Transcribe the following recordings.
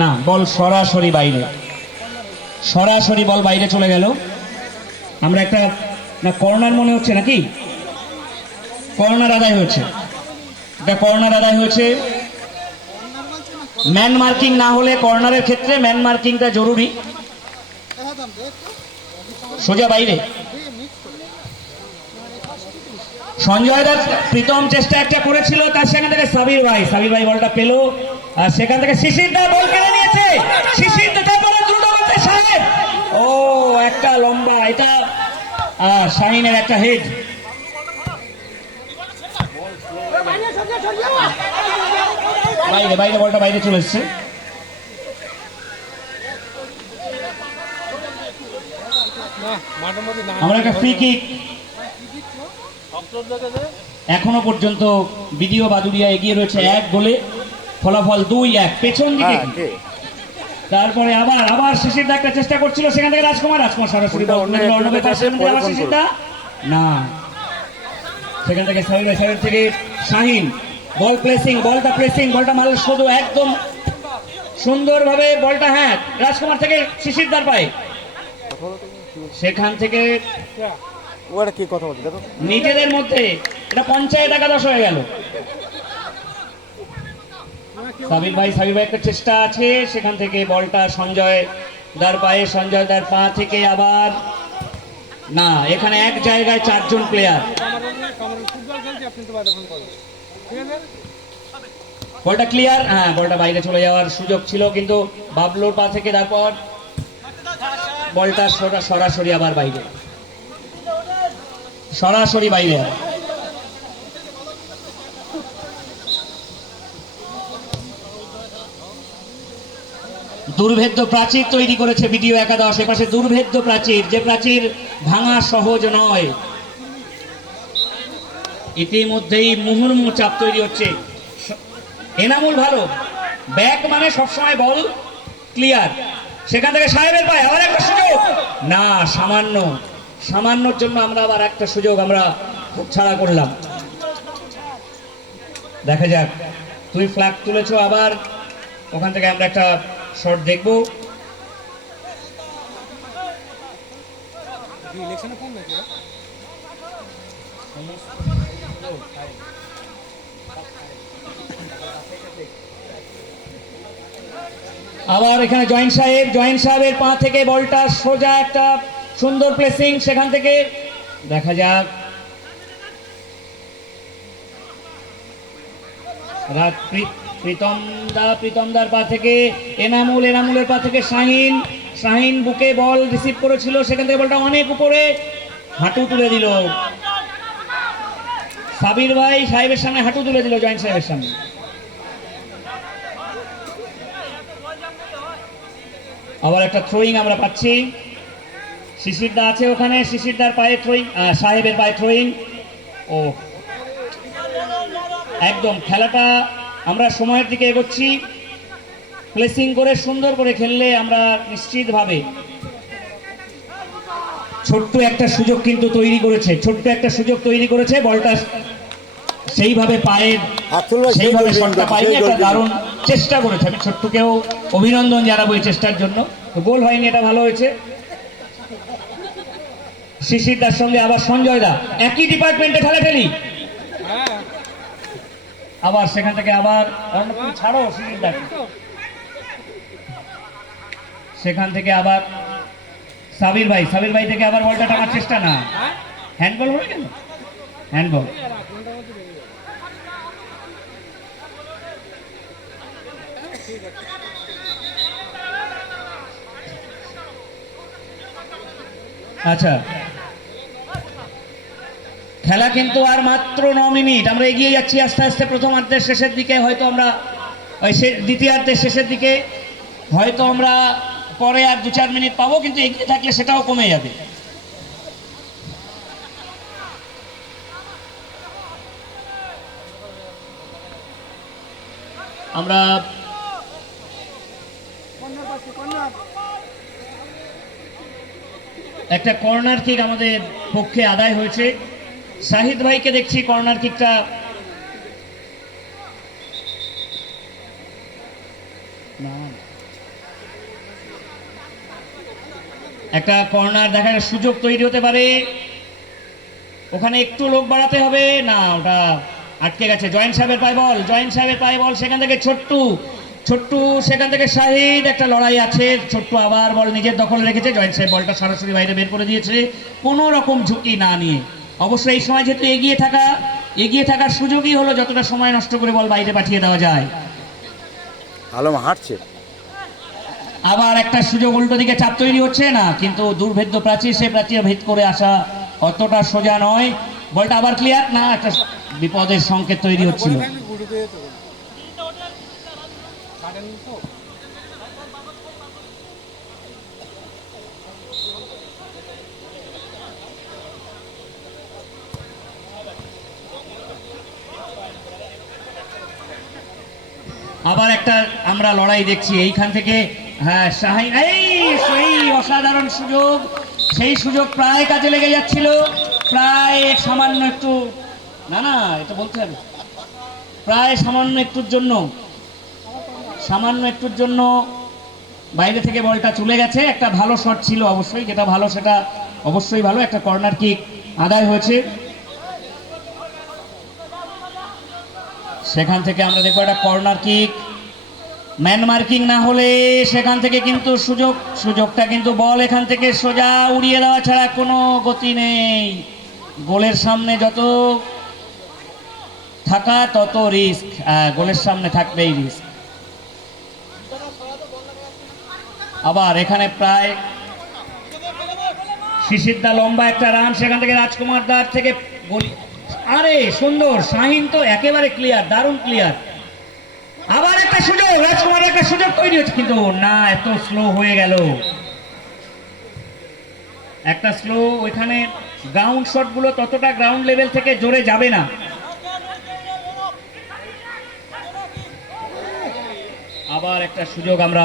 না, বল সরাসরি বাইরে, সরাসরি বল বাইরে চলে গেল। আমরা একটা না কর্নার মনে হচ্ছে নাকি, কর্নার আদায় হয়েছে, এটা কর্নার আদায় হয়েছে। ম্যান মার্কিং না হলে কর্নারের ক্ষেত্রে ম্যান মার্কিংটা জরুরি। সোজা বাইরে। সঞ্জয় দাস প্রীতম চেষ্টা একটা করেছিল, তার সেখান থেকে সাবির ভাই বলটা পেল, আর সেখান থেকে শিশির দা বল কেড়ে নিয়েছে। শিশির দা তারপরে দ্রুত করতে সাহেব, ও একটা লম্বা, এটা শাহিনের একটা হেড। বাইরে বাইরে বলটা বাইরে চলে এসছে। আমরা একটা ফ্রি কিক এখনো পর্যন্ত বিডিও বাদুড়িয়া এগিয়ে রয়েছে 1 গোলে, ফলাফল 2-1 পেছন দিকে। তারপরে আবার শিশির দা একটা চেষ্টা করছিল, সেখান থেকে রাজকুমার সরাসরি না, সেখান থেকে সাইড থেকে শাহিন বল প্লেসিং, বলটা মারল শুধু একদম সুন্দরভাবে বলটা, হ্যাঁ রাজকুমার থেকে শিশির দার পায়ে, সেখান থেকে ওরা কি কথা বলছে দেখো নিজেদের মধ্যে এটা পঞ্চায়েত একাদশ হয়ে গেল। সাবির ভাই একটা চেষ্টা আছে, সেখান থেকে বলটা সঞ্জয় দার পায়ে, সঞ্জয় দার পা থেকে আবার না, এখানে এক জায়গায় 4 জন প্লেয়ার। বলটা ক্লিয়ার, হ্যাঁ বলটা বাইরে চলে যাওয়ার সুযোগ ছিল, কিন্তু বাবলুর পা থেকে তারপর বলটা সরাসরি আবার বাইরে, সরাসরি বাইরে। দুর্ভেদ্য প্রাচীর তৈরি করেছে বিডিও একাদশ, এপাশে দুর্ভেদ্য প্রাচীর, যে প্রাচীর ভাঙা সহজ নয়। ইতিমধ্যেই মুহুর্মুহু চাপ তৈরি হচ্ছে। এনামুল ভালো ব্যাক, মানে সবসময় বল ক্লিয়ার, সেখান থেকে সাহেবের পায়ে আবার একটা সুযোগ, না সামান্যর জন্য আমরা আবার একটা সুযোগ আমরা ছাড়া করলাম। দেখা যাক, তুই ফ্ল্যাগ তুলেছো, আবার ওখান থেকে আমরা একটা শট দেখবো। আবার এখানে জয়েন্ট সাহেবের পা থেকে বলটা সোজা একটা সুন্দর প্লেসিং, সেখান থেকে দেখা যাক প্রীতমদার পা থেকে এনামুলের পা থেকে শাহিন বুকে বল রিসিভ করেছিল, সেখান থেকে বলটা অনেক উপরে হাঁটু তুলে দিল সাবির ভাই, সাহেবের সামনে হাঁটু তুলে দিল জয়েন্ট সাহেবের সামনে। আবার একটা থ্রোয়িং আমরা পাচ্ছি, শিশির দা আছে ওখানে, শিশির দার পায়ে থ্রোয়িং, সাহেবের পায়ে থ্রোয়িং। ও একদম খেলাটা আমরা সময়ের দিকে এগোচ্ছি, প্লেসিং করে সুন্দর করে খেললে আমরা নিশ্চিতভাবে ছোট্ট একটা সুযোগ কিন্তু তৈরি করেছে, বলটা সেইভাবে শটটা পায়নি, একটা দারুণ চেষ্টা করেছে। আমি ছোট্টকেও অভিনন্দন জানাবো এই চেষ্টার জন্য। গোল হয়নি, এটা ভালো হয়েছে। শিশির দার সঙ্গে আবার সঞ্জয় দা একই ডিপার্টমেন্টে ঠেলাঠেলি, আবার সেখান থেকে আবার ছাড়ো শিশির দা, সেখান থেকে আবার সাবির ভাই থেকে আবার বলটা টানার চেষ্টা, না হ্যান্ডবল হয়ে গেল, হ্যান্ডবল। আচ্ছা, খেলা কিন্তু আর মাত্র 9 মিনিট, আমরা এগিয়ে যাচ্ছি আস্তে আস্তে প্রথমার্ধের শেষের দিকে, হয়তো আমরা দ্বিতীয়ার্ধের শেষের দিকে হয়তো আমরা পরে আর 2-4 মিনিট পাবো, কিন্তু এগিয়ে থাকলে সেটাও কমে যাবে। আমরা একটা কর্নার কিক আমাদের পক্ষে আদায় হয়েছে। শাহিদ ভাইকে দেখছি কর্নার কিকটা একটা কর্নার দেখার সুযোগ তৈরি হতে পারে, ওখানে একটু লোক বাড়াতে হবে না, ওটা আটকে গেছে। জয়েন্ট সাহেবের পায়ে বল, জয়েন্ট সাহেবের পায়ে বল, সেখান থেকে ছোট্টু, ছোট্টু সেখান থেকে শাহিদ, একটা লড়াই আছে। ছোট্টু আবার বল নিজের দখলে রেখেছে, জয়েন্ট সাহেব বলটা সরাসরি বাইরে বের করে দিয়েছে কোনো রকম ঝুঁকি না নিয়ে। অবশ্যই এই সময় যেহেতু এগিয়ে থাকার সুযোগই হলো যতটা সময় নষ্ট করে বল বাইরে পাঠিয়ে দেওয়া যায়। আলম হাঁটছে। আবার একটা সুযোগ, উল্টো দিকে চাপ তৈরি হচ্ছে না, কিন্তু দুর্ভেদ্য প্রাচীর, সে প্রাচীর ভেদ করে আসা অতটা সোজা নয়। বলটা আবার ক্লিয়ার না, একটা বিপদের সংকেত তৈরি হচ্ছিল। আবার একটা আমরা লড়াই দেখছি এইখান থেকে। হ্যাঁ, শাহিন, এই সেই অসাধারণ সুযোগ, সেই সুযোগ প্রায় কাজে লেগে যাচ্ছিল, প্রায় সামান্য একটু, না এটা বলতে হবে, প্রায় সামান্য একটুর জন্য বাইরে থেকে বলটা চলে গেছে। একটা ভালো শট ছিল অবশ্যই, যেটা ভালো সেটা অবশ্যই ভালো, একটা কর্নার কিক আদায় হয়েছে। সেখান থেকে আমরা দেখবো একটা কর্নার কিক, ম্যান মার্কিং না হলে সেখান থেকে কিন্তু সুযোগটা কিন্তু বল এখান থেকে সোজা উড়িয়ে দেওয়া ছাড়া কোনো গতি নেই। গোলের সামনে যত থাকা তত রিস্ক, গোলের সামনে থাকবেই রিস্ক। আবার এখানে প্রায় শিশিরদা লম্বা একটা রান, সেখান থেকে রাজকুমার দার থেকে গলি, আরে সুন্দর, শাহিন তো একেবারে ক্লিয়ার, দারুণ ক্লিয়ার। আবার একটা সুযোগ, রাজকুমার একটা সুযোগ তৈরি হচ্ছে, কিন্তু না, এত স্লো হয়ে গেল, একটা স্লো। ওইখানে গ্রাউন্ড শট গুলো ততটা গ্রাউন্ড লেভেল থেকে জোরে যাবে না। আবার একটা সুযোগ আমরা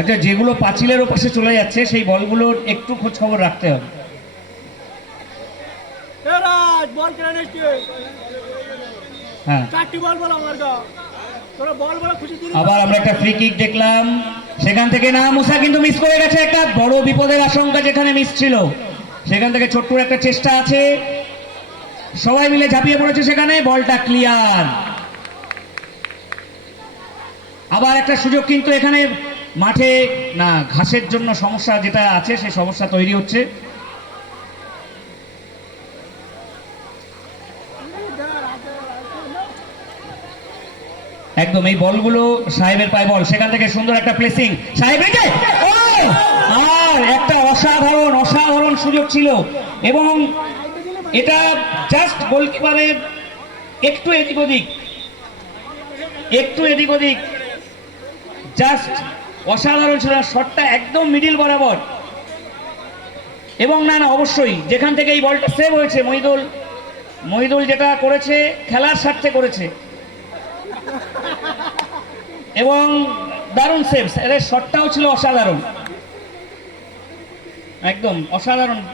আচ্ছা, যেগুলো পাঁচিলের ওপাশে চলে যাচ্ছে সেই বলগুলোর একটু খোঁজ খবর রাখতে হবে। হ্যাঁ, আবার আমরা একটা ফ্রি কিক দেখলাম, সেখান থেকে না, মুসা কিন্তু মিস করে গেছে, একটা বড় বিপদের আশঙ্কা যেখানে মিস ছিল, সেখান থেকে ছোট্টুর একটা চেষ্টা আছে, সবাই মিলে ঝাঁপিয়ে পড়েছে সেখানে, বলটা ক্লিয়ার। আবার একটা সুযোগ, কিন্তু এখানে মাঠে না, ঘাসের জন্য সমস্যা যেটা আছে সেই সমস্যা তৈরি হচ্ছে। একদম এই বলগুলো সাহেবের পায়ে বল, সেখান থেকে সুন্দর একটা প্লেসিং, সাহেব আর একটা অসাধারণ সুযোগ ছিল, এবং এটা জাস্ট গোলকিপারের একটু এদিক ওদিক, জাস্ট অসাধারণ ছিল, শটটা একদম মিডিল বরাবর। এবং না অবশ্যই যেখান থেকে এই বলটা সেভ হয়েছে, মহিদুল যেটা করেছে খেলার স্বার্থে করেছে, এবং দারুণ সেভ, এর শটটাও ছিল অসাধারণ, একদম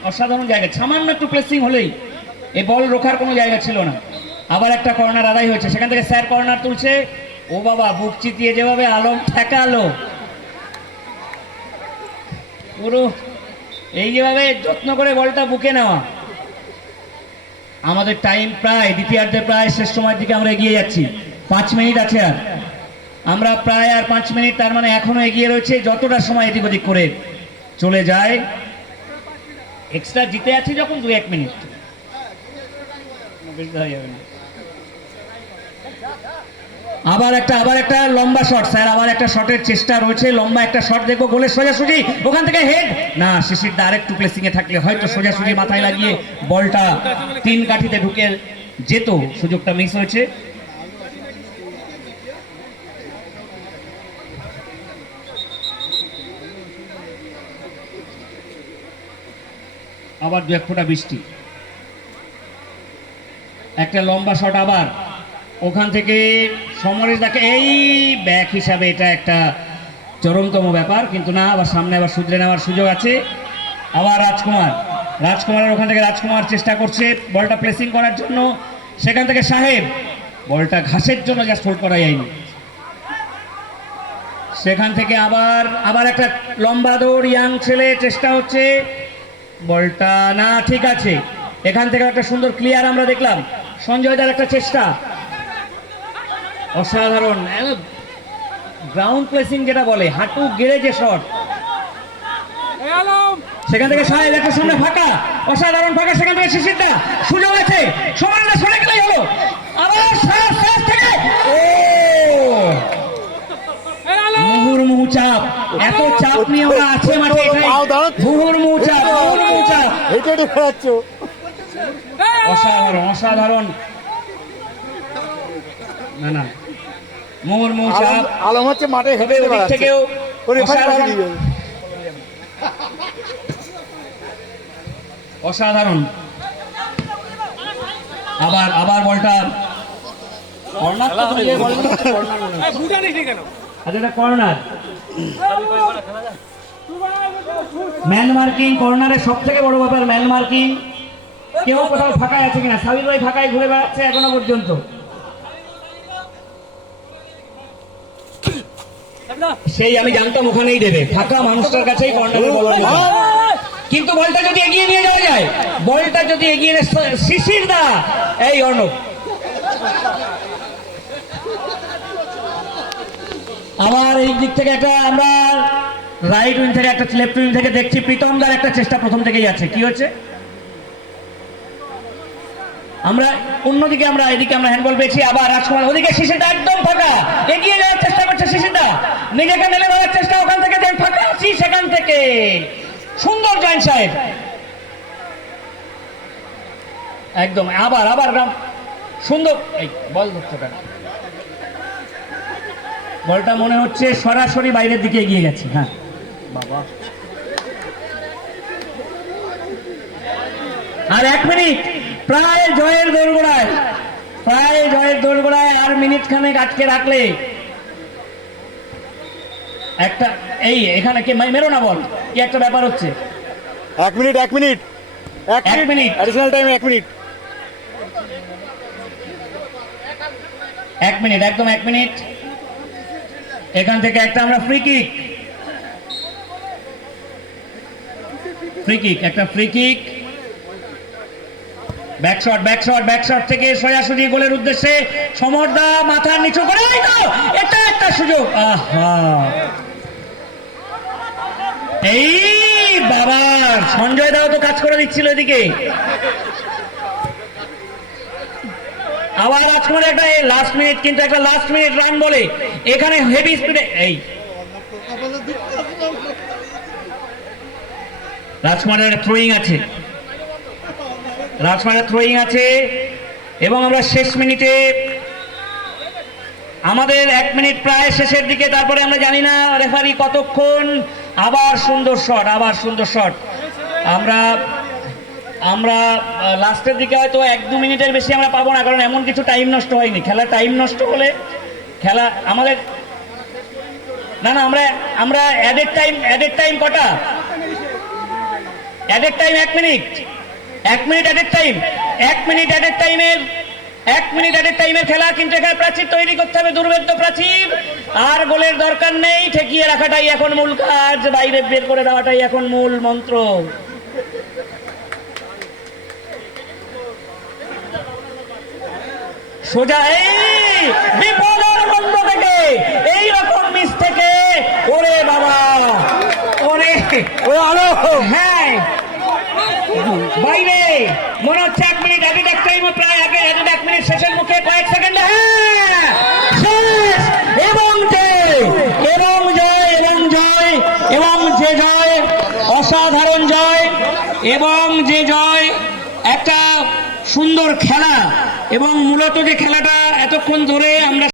অসাধারণ জায়গায়, সামান্য একটু প্লেসিং হলেই এই বল রোখার কোনো জায়গা ছিল না। আবার একটা কর্নার আদায় হয়েছে, সেখান থেকে স্যার কর্নার তুলছে, ও বাবা, বুক চিতিয়ে যেভাবে আলম ঠেকালো, পুরো এই যেভাবে যত্ন করে বলটা বুকে নেওয়া। আমাদের টাইম প্রায় দ্বিতীয়ার্ধের প্রায় শেষ সময়ের দিকে আমরা এগিয়ে যাচ্ছি, 5 মিনিট আছে, আর আমরা প্রায় আর 5 মিনিট, তার মানে এখনো এগিয়ে রয়েছে, যতটা সময় এদিক ওদিক করে চলে যায়, এক্সট্রা জিতে আছি যখন 2-1 মিনিট, আবার একটা লম্বা শট, স্যার আবার একটা শটের চেষ্টা রয়েছে, লম্বা একটা শট দেখবো, গোলের সোজাসুজি, ওখান থেকে হেড না, শিশির দা আরেকটু প্লেসিং এ থাকলে হয়তো সোজাসুজি মাথায় লাগিয়ে বলটা 3 কাঠিতে ঢুকে যেত, সুযোগটা মিস হয়েছে। আবার 2-1 ফোঁটা বৃষ্টি, একটা লম্বা শট, আবার ওখান থেকে সমরেশ দাকে, এই ব্যাক হিসাবে এটা একটা চরমতম ব্যাপার, কিন্তু না, আবার সামনে আবার শুধরে নেওয়ার সুযোগ আছে। আবার রাজকুমারের ওখান থেকে রাজকুমার চেষ্টা করছে বলটা প্লেসিং করার জন্য, সেখান থেকে সাহেব বলটা ঘাসের জন্য জাস্ট হোল্ড করা যায়নি। সেখান থেকে আবার একটা লম্বা দৌড়, ইয়াং ছেলে, চেষ্টা হচ্ছে, বলটা না, ঠিক আছে। এখান থেকে একটা সুন্দর ক্লিয়ার আমরা দেখলাম, সঞ্জয় দার একটা চেষ্টা, অসাধারণ গ্রাউন্ড প্লেসিং যেটা বলে, হাঁটু গেড়ে যে শট, সেখান থেকে সাহেব একটা সামনে ফাঁকা, অসাধারণ ফাঁকা, সেখান থেকে শিশিরটা, সুযোগ আছে, সমানটা সরে গেলেই হলো। আবার শেষ থেকে মুহুর্মুহু চাপ, এত চাপ নিয়ে ওরা আছে মাঠে, মুহুর্মুহু চাপ। অসাধারণ না মুহুর্মুহু চাপ। আলম হচ্ছে মাঠে হেঁটে ওদিক থেকেও অসাধারণ। আবার বলটা কর্নার, ম্যান মার্কিং কর্নারের সব থেকে বড় ব্যাপার ম্যান মার্কিং। কেউ কোথাও ফাঁকায় আছে কিনা, সাবির ভাই ফাঁকায় ঘুরে বেড়াচ্ছে এখনো পর্যন্ত। সেই আমি জানতাম ওখানেই দেবে, ফাঁকা মানুষটার কাছেই কর্নারের বল, কিন্তু বলটা যদি এগিয়ে নিয়ে যাওয়া যায়, বলটা যদি এগিয়ে শিশির দা, এই অর্ণব আবার এই দিক থেকে একটা, আমরা রাইট উইং থেকে একটা, লেফট উইং থেকে দেখছি প্রীতমদার একটা চেষ্টা প্রথম থেকেই আছে। কি হচ্ছে, আমরা অন্যদিকে, আমরা এদিকে আমরা হ্যান্ডবল পেয়েছি। আবার রাজকুমার ওদিকে, শিশিরদা একদম ফাঁকা, এগিয়ে যাওয়ার চেষ্টা করছে শিশিরদা, নিজেকে মেলে ধরার চেষ্টা, ওখান থেকে দেন ফাঁকা আছি, সেখান থেকে সুন্দর জয়েন্ট সাহেব একদম। আবার সুন্দর, এই বল ধরতে পারে, বলটা মনে হচ্ছে সরাসরি বাইরের দিকে এগিয়ে গেছে। হ্যাঁ বাবা, আর 1 মিনিট প্রায় জয়ের দোরগোড়ায়, আর মিনিট খানেক আটকে রাখলে একটা, এই এখানে কে মেরো না বল, কি একটা ব্যাপার হচ্ছে। 1 মিনিট অ্যাডিশনাল টাইম, 1 মিনিট, একদম 1 মিনিট। এখান থেকে একটা আমরা ফ্রি কিক, ব্যাকশট থেকে সোজাসুজি গোলের উদ্দেশ্যে সমরদা মাথার নিচু করে, এটা একটা সুযোগ। এই বাবা, সঞ্জয় দাও তো কাজ করে দিচ্ছিল এদিকে। আবার রাজকুমার একটা লাস্ট মিনিট, কিন্তু একটা লাস্ট মিনিট রান বলে এখানে হেভি স্পিডে, এই রাজকুমারের থ্রোয়িং আছে, এবং আমরা শেষ মিনিটে, আমাদের 1 মিনিট প্রায় শেষের দিকে, তারপরে আমরা জানি না রেফারি কতক্ষণ। আবার সুন্দর শট, আমরা লাস্টের দিকে হয়তো 1-2 মিনিটের বেশি আমরা পাবো না, কারণ এমন কিছু টাইম নষ্ট হয়নি। খেলা টাইম নষ্ট হলে খেলা আমাদের, না আমরা অ্যাডেড টাইম কটা, added time 1 minute added time, 1 minute added টাইমের খেলা। কিন্তু এখানে প্রাচীর তৈরি করতে হবে, দুর্ভেদ্য প্রাচীর, আর গোলের দরকার নেই, ঠেকিয়ে রাখাটাই এখন মূল কাজ, বাইরে বের করে দেওয়াটাই এখন মূল মন্ত্র। সোজা এই বিপদের বন্ধ থেকে, এইরকম মিস থেকে, ওরে বাবা, হ্যাঁ বাইরে মনে হচ্ছে 1 মিনিট, অ্যাডেড টাইম প্রায় 1 মিনিট শেষের মুখে কয়েক সেকেন্ডে, হ্যাঁ শেষ, এবং যে জয়, অসাধারণ জয়, এবং যে জয়, একটা সুন্দর খেলা, এবং মূলত যে খেলাটা এতক্ষণ ধরে আমরা